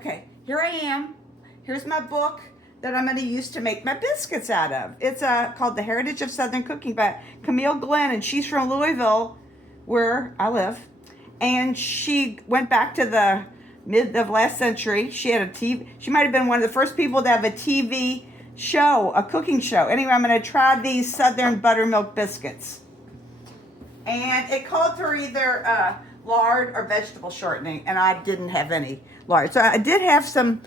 Okay, here I am. Here's my book that I'm going to use to make my biscuits out of. It's called The Heritage of Southern Cooking by Camille Glenn, and she's from Louisville, where I live. And she went back to the mid of last century. She had a TV. She might have been one of the first people to have a TV show, a cooking show. Anyway, I'm going to try these Southern buttermilk biscuits. And it called for either lard or vegetable shortening, and I didn't have any lard. So I did have some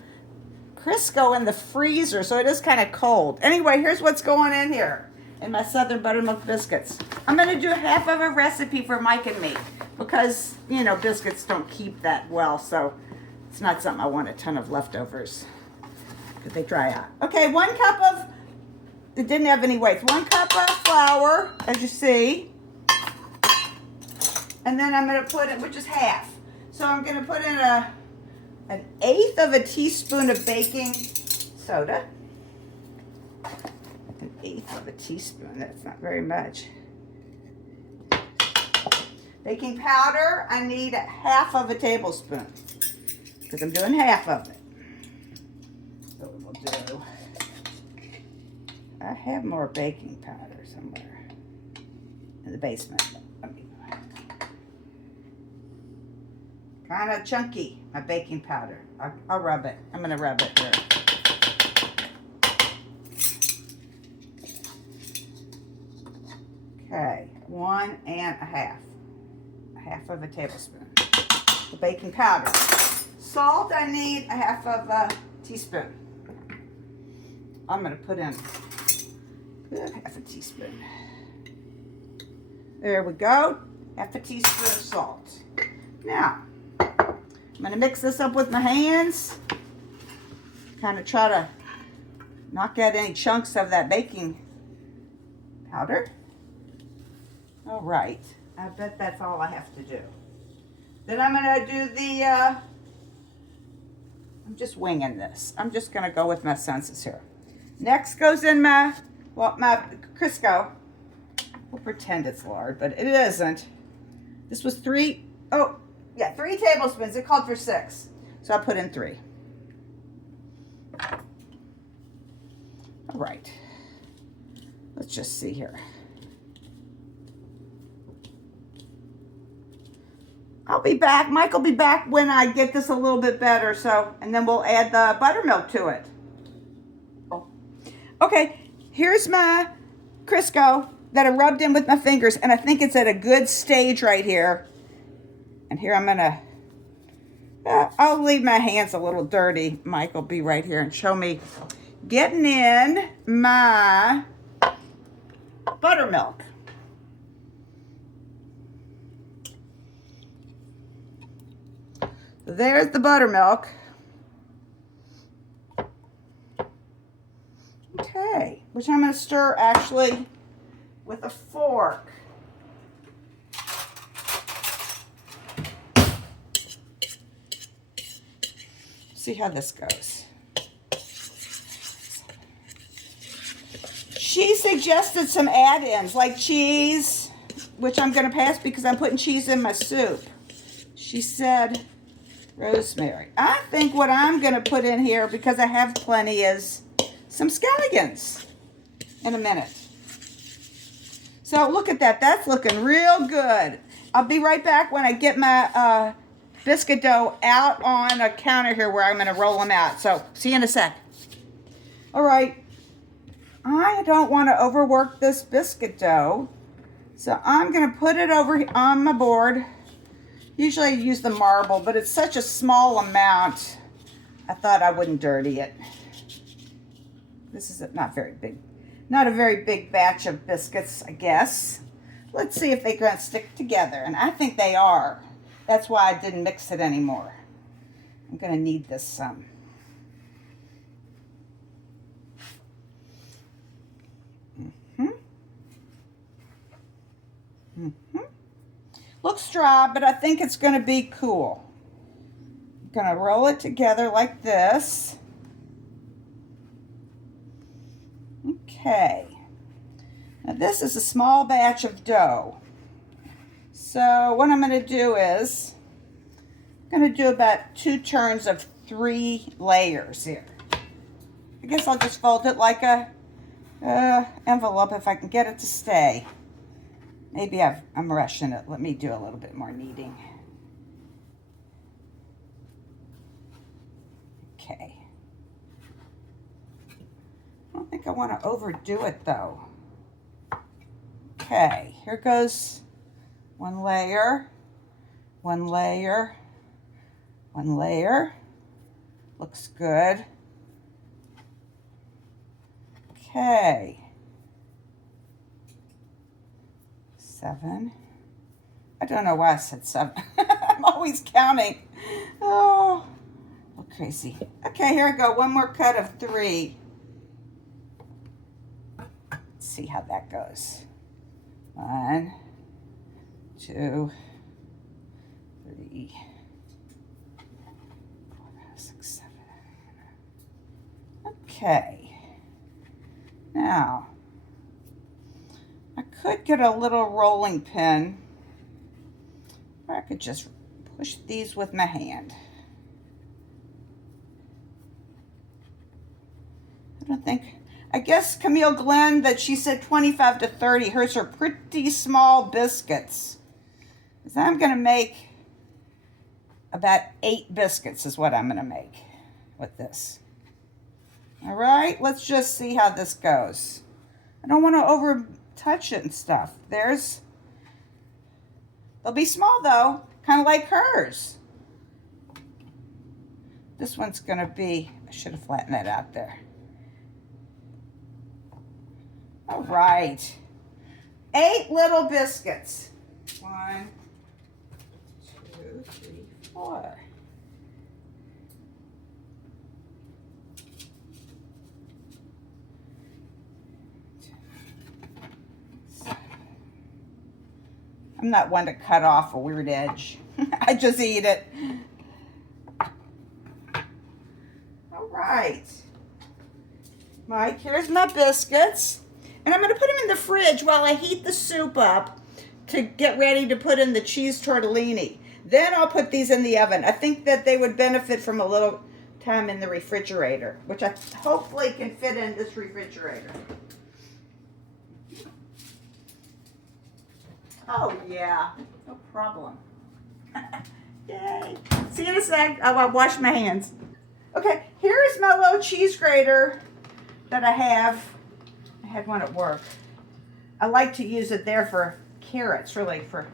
Crisco in the freezer, so it is kind of cold. Anyway, here's what's going in here in my Southern buttermilk biscuits. I'm going to do half of a recipe for Mike and me because, you know, biscuits don't keep that well, so it's not something I want a ton of leftovers because they dry out. Okay, 1 cup of, it didn't have any weights, 1 cup of flour, as you see. And then I'm going to put in, which is half. So I'm going to put in an 1/8 of a teaspoon of baking soda. 1/8 of a teaspoon, that's not very much. Baking powder, I need 1/2 of a tablespoon because I'm doing half of it. So we'll do, I have more baking powder somewhere in the basement. Kind of chunky, my baking powder. I'll rub it. I'm going to rub it here. Okay, 1 1/2. 1/2 of a tablespoon. The baking powder. Salt, I need 1/2 of a teaspoon. I'm going to put in a 1/2 teaspoon. There we go. 1/2 teaspoon of salt. Now, I'm going to mix this up with my hands. Kind of try to knock out any chunks of that baking powder. All right. I bet that's all I have to do. Then I'm going to do the, I'm just winging this. I'm just going to go with my senses here. Next goes in my Crisco. We'll pretend it's lard, but it isn't. This was 3 tablespoons. It called for 6. So I put in 3. All right. Let's just see here. I'll be back. Mike will be back when I get this a little bit better. So, and then we'll add the buttermilk to it. Oh. Okay. Here's my Crisco that I rubbed in with my fingers. And I think it's at a good stage right here. And here I'm going to, I'll leave my hands a little dirty. Mike will be right here and show me getting in my buttermilk. There's the buttermilk. Okay, which I'm going to stir actually with a fork. See how this goes. She suggested some add-ins like cheese, which I'm going to pass because I'm putting cheese in my soup. She said rosemary. I think what I'm going to put in here, because I have plenty, is some scallions in a minute. So look at that. That's looking real good. I'll be right back when I get my biscuit dough out on a counter here where I'm going to roll them out. So see you in a sec. All right. I don't want to overwork this biscuit dough. So I'm going to put it over on my board. Usually I use the marble, but it's such a small amount, I thought I wouldn't dirty it. This is not a very big batch of biscuits, I guess. Let's see if they're going to stick together, and I think they are. That's why I didn't mix it anymore. I'm going to need this some. Looks dry, but I think it's going to be cool. I'm going to roll it together like this. Okay. Now this is a small batch of dough. So what I'm going to do is, I'm going to do about 2 turns of 3 layers here. I guess I'll just fold it like a envelope if I can get it to stay. Maybe I'm rushing it. Let me do a little bit more kneading. Okay. I don't think I want to overdo it though. Okay, here goes 1 layer, 1 layer, 1 layer. Looks good. Okay. 7. I don't know why I said 7. I'm always counting. Oh, crazy. Okay, here I go. 1 more cut of 3. Let's see how that goes. 1, 2, 3, 4, 5, 6, 7. Okay. Now, I could get a little rolling pin, or I could just push these with my hand. I guess Camille Glenn, that she said 25 to 30. Hers are pretty small biscuits. So I'm going to make about 8 biscuits is what I'm going to make with this. All right, let's just see how this goes. I don't want to over touch it and stuff. They'll be small though, kind of like hers. This one's going to be, I should have flattened that out there. All right, 8 little biscuits. 1, 2, 3, 4. I'm not one to cut off a weird edge. I just eat it. All right. Mike, here's my biscuits. And I'm going to put them in the fridge while I heat the soup up to get ready to put in the cheese tortellini. Then I'll put these in the oven. I think that they would benefit from a little time in the refrigerator, which I hopefully can fit in this refrigerator. Oh, yeah. No problem. Yay. See you in a sec. Oh, I'll wash my hands. Okay, here's my little cheese grater that I have. I had one at work. I like to use it there for carrots, really for...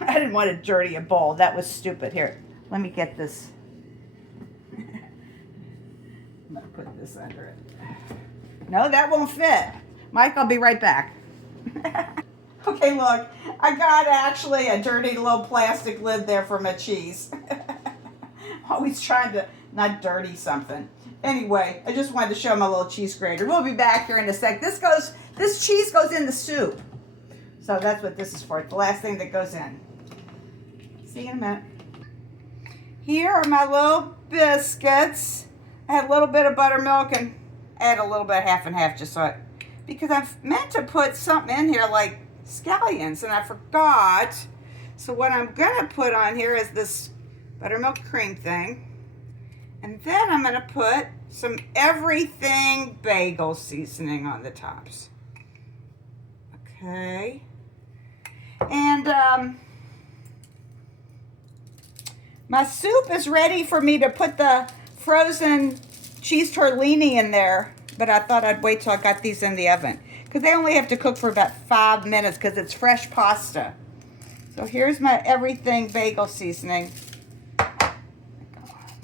I didn't want to dirty a bowl. That was stupid. Here, let me get this. I'm going to put this under it. No, that won't fit. Mike, I'll be right back. Okay, look. I got actually a dirty little plastic lid there for my cheese. Always trying to not dirty something. Anyway, I just wanted to show my little cheese grater. We'll be back here in a sec. This cheese goes in the soup. So that's what this is for. It's the last thing that goes in. See you in a minute. Here are my little biscuits. I had a little bit of buttermilk and add a little bit half and half just so because I've meant to put something in here like scallions and I forgot. So what I'm gonna put on here is this buttermilk cream thing. And then I'm gonna put some everything bagel seasoning on the tops. Okay. And my soup is ready for me to put the frozen cheese tortellini in there, but I thought I'd wait till I got these in the oven because they only have to cook for about 5 minutes because it's fresh pasta. So here's my everything bagel seasoning.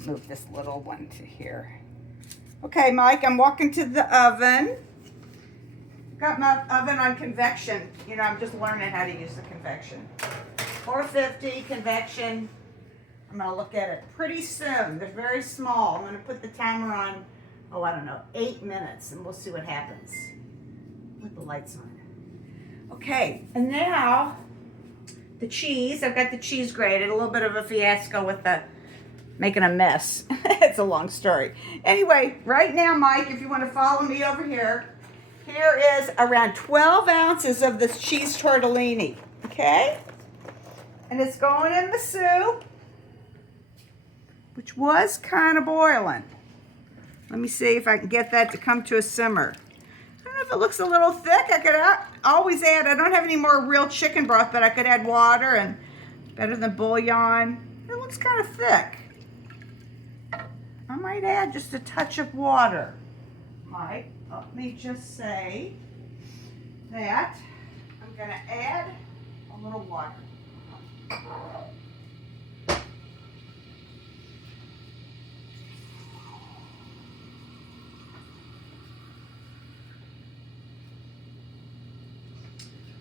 Move this little one to here. Okay, Mike, I'm walking to the oven. Got my oven on convection. You know, I'm just learning how to use the convection. 450 convection. I'm going to look at it pretty soon. They're very small. I'm going to put the timer on, oh, I don't know, 8 minutes, and we'll see what happens. With the lights on. Okay, and now the cheese. I've got the cheese grated. A little bit of a fiasco with the making a mess. It's a long story. Anyway, right now, Mike, if you want to follow me over here, here is around 12 ounces of this cheese tortellini, okay? And it's going in the soup. which was kind of boiling. Let me see if I can get that to come to a simmer. I don't know if it looks a little thick. I could always add, I don't have any more real chicken broth, but I could add water and better than bouillon. It looks kind of thick. I might add just a touch of water. Let me just say that I'm going to add a little water.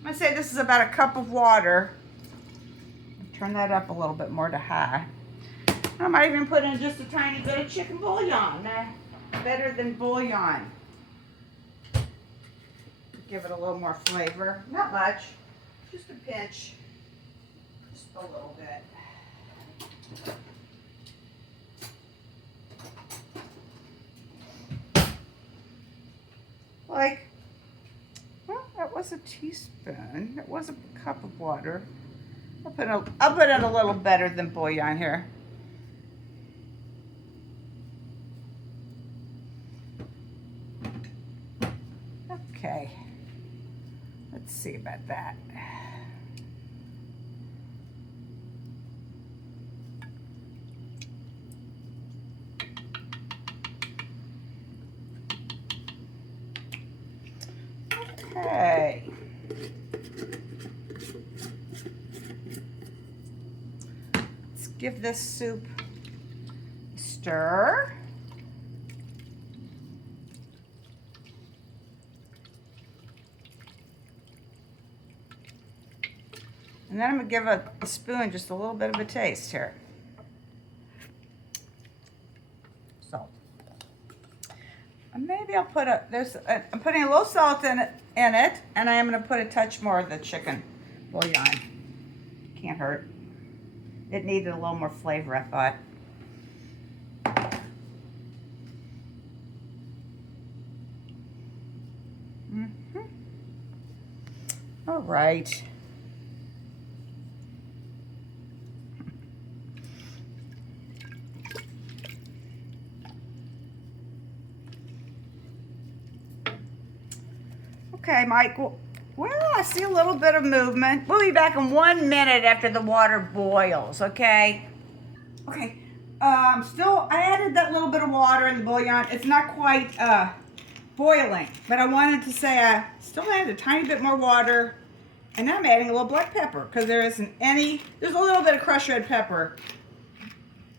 I'm going to say this is about a cup of water. Turn that up a little bit more to high. I might even put in just a tiny bit of chicken bouillon. Better than bouillon. Give it a little more flavor. Not much. Just a pinch. Just a little bit. Like, well, that was a teaspoon. That was a cup of water. I'll put in a little better than bouillon here. Okay. Let's see about that. Okay. Let's give this soup a stir. And then I'm going to give a spoon just a little bit of a taste here. Salt. And maybe I'll put I'm putting a little salt in it, and I am going to put a touch more of the chicken bouillon. Can't hurt. It needed a little more flavor, I thought. All right. Okay, Michael. Well, I see a little bit of movement. We'll be back in 1 minute after the water boils, okay? Okay, I added that little bit of water in the bouillon. It's not quite boiling, but I wanted to say I still added a tiny bit more water, and now I'm adding a little black pepper because there's a little bit of crushed red pepper.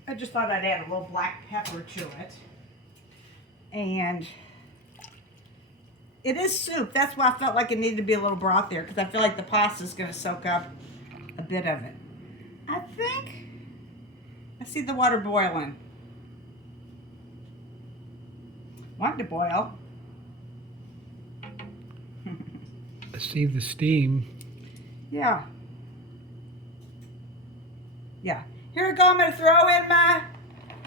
I just thought I'd add a little black pepper to it. And it is soup. That's why I felt like it needed to be a little broth there, because I feel like the pasta is going to soak up a bit of it. I think I see the water boiling. Want to boil. I see the steam. Yeah. Yeah. Here we go. I'm going to throw in my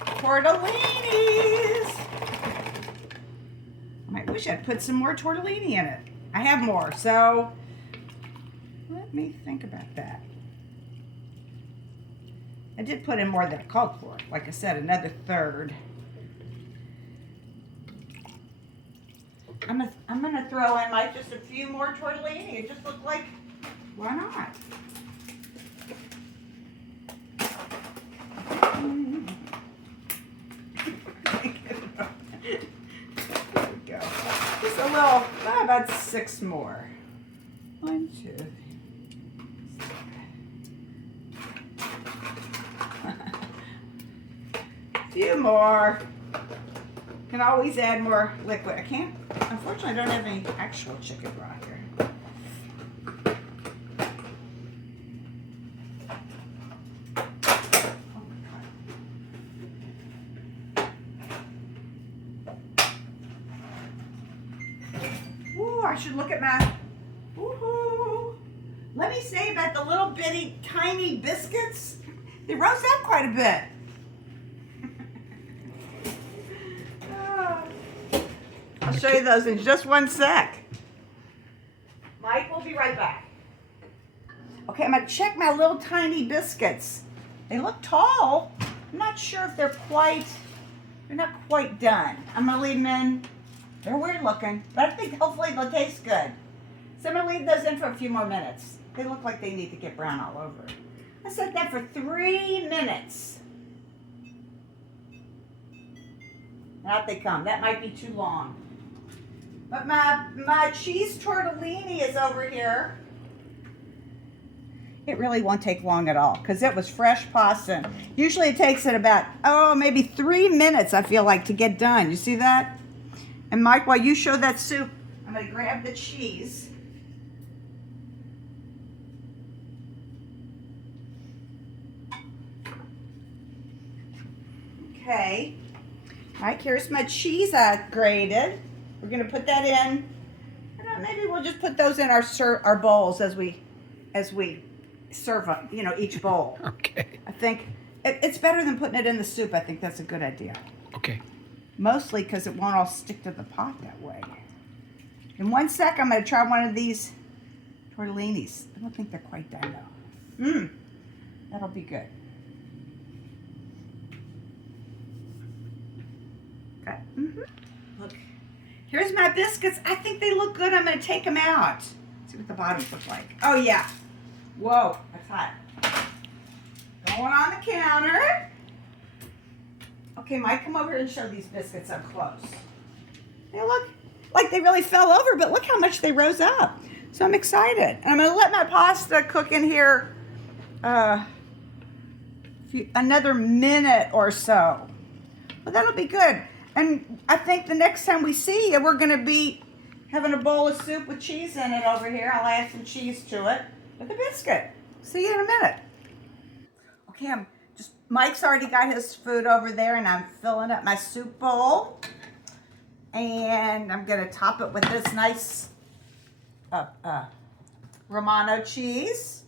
tortellinis. I wish I'd put some more tortellini in it. I have more, so let me think about that. I did put in more than I called for. Like I said, another third. I'm gonna throw in like just a few more tortellini. It just looked like, why not? Just a little, about 6 more. 1, 2, 3. Few more. Can always add more liquid. I can't, unfortunately, I don't have any actual chicken broth here. I should look at my, woohoo. Let me say about the little bitty tiny biscuits. They roast up quite a bit. I'll show you those in just 1 sec. Mike, we'll be right back. Okay, I'm gonna check my little tiny biscuits. They look tall. I'm not sure if they're not quite done. I'm gonna leave them in. They're weird looking, but I think hopefully they'll taste good. So I'm gonna leave those in for a few more minutes. They look like they need to get brown all over. I set that for 3 minutes. And out they come. That might be too long. But my cheese tortellini is over here. It really won't take long at all because it was fresh pasta. Usually it takes it about, maybe 3 minutes, I feel like, to get done. You see that? And Mike, while you show that soup, I'm going to grab the cheese. Okay. Mike, here's my cheese I grated. We're going to put that in. Maybe we'll just put those in our bowls as we serve them, each bowl. Okay. I think it's better than putting it in the soup. I think that's a good idea. Okay. Mostly because it won't all stick to the pot that way. In 1 sec, I'm going to try one of these tortellinis. I don't think they're quite done though. That'll be good. Okay. Look, here's my biscuits. I think they look good. I'm going to take them out. See what the bottoms look like. Oh yeah. Whoa, that's hot. Going on the counter. Okay, Mike, come over here and show these biscuits up close. They look like they really fell over, but look how much they rose up. So I'm excited. And I'm going to let my pasta cook in here another minute or so. Well, that'll be good. And I think the next time we see you, we're going to be having a bowl of soup with cheese in it over here. I'll add some cheese to it with a biscuit. See you in a minute. Okay, Mike's already got his food over there, and I'm filling up my soup bowl. And I'm going to top it with this nice Romano cheese.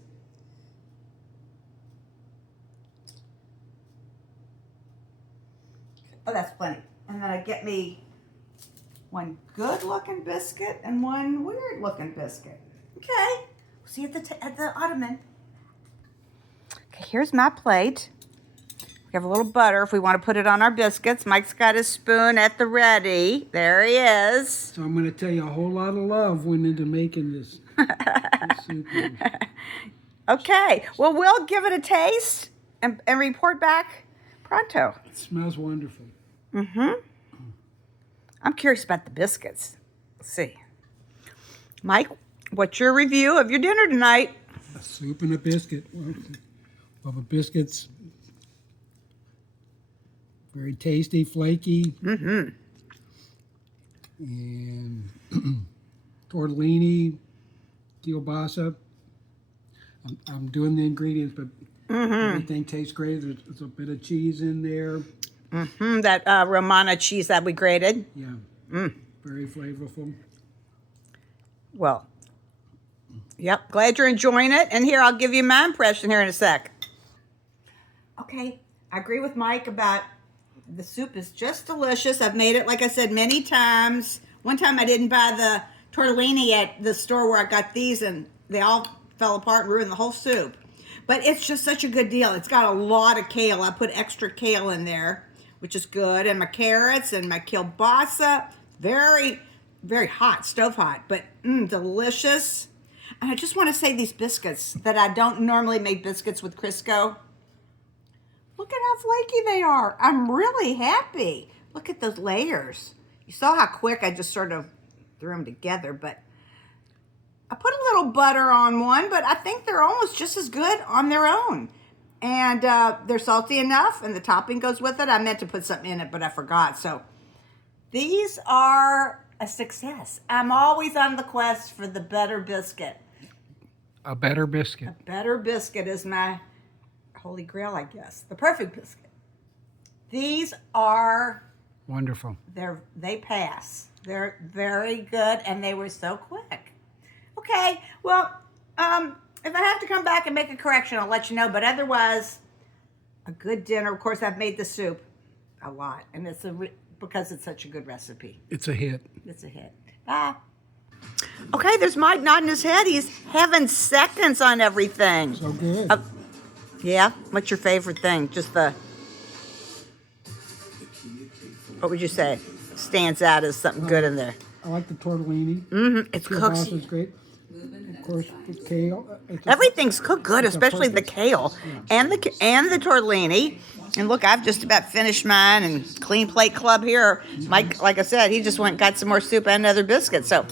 Oh, that's plenty. And then I get me one good-looking biscuit and one weird-looking biscuit. Okay. See you at the ottoman. Okay, here's my plate. We have a little butter if we want to put it on our biscuits. Mike's got his spoon at the ready. There he is. So I'm going to tell you a whole lot of love went into making this soup. Okay. Well, we'll give it a taste and report back pronto. It smells wonderful. I'm curious about the biscuits. Let's see. Mike, what's your review of your dinner tonight? A soup and a biscuit. Well, the biscuits, very tasty, flaky. And tortellini, Kielbasa. I'm doing the ingredients, but everything tastes great. There's a bit of cheese in there. That Romano cheese that we grated. Yeah. Very flavorful. Well, yep. Glad you're enjoying it. And here, I'll give you my impression here in a sec. Okay. I agree with Mike about the soup is just delicious. I've made it, like I said, many times. One time I didn't buy the tortellini at the store where I got these, and they all fell apart and ruined the whole soup. But it's just such a good deal. It's got a lot of kale. I put extra kale in there, which is good. And my carrots and my kielbasa. Very, very hot, stove hot, but delicious. And I just want to say these biscuits that I don't normally make biscuits with Crisco. Look at how flaky they are. I'm really happy. Look at those layers. You saw how quick I just sort of threw them together, but I put a little butter on one, but I think they're almost just as good on their own. And they're salty enough, and the topping goes with it. I meant to put something in it, but I forgot. So these are a success. I'm always on the quest for the better biscuit. A better biscuit. A better biscuit is my holy grail, I guess. The perfect biscuit. These are wonderful. They pass. They're very good, and they were so quick. Okay, well, if I have to come back and make a correction, I'll let you know. But otherwise, a good dinner. Of course, I've made the soup a lot, and it's because it's such a good recipe. It's a hit. It's a hit. Bye. Okay, there's Mike nodding his head. He's having seconds on everything. So good. Yeah? What's your favorite thing? Just the what would you say stands out as something good in there? I like the tortellini. It's cooked. Kielbasa is great. Of course, the kale. Everything's cooked good, it's a especially the perfect- kale and the tortellini. And look, I've just about finished mine. And Clean Plate Club here, Mike, like I said, he just went and got some more soup and other biscuits. So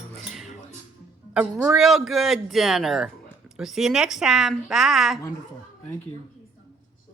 a real good dinner. We'll see you next time. Bye. Wonderful. Thank you.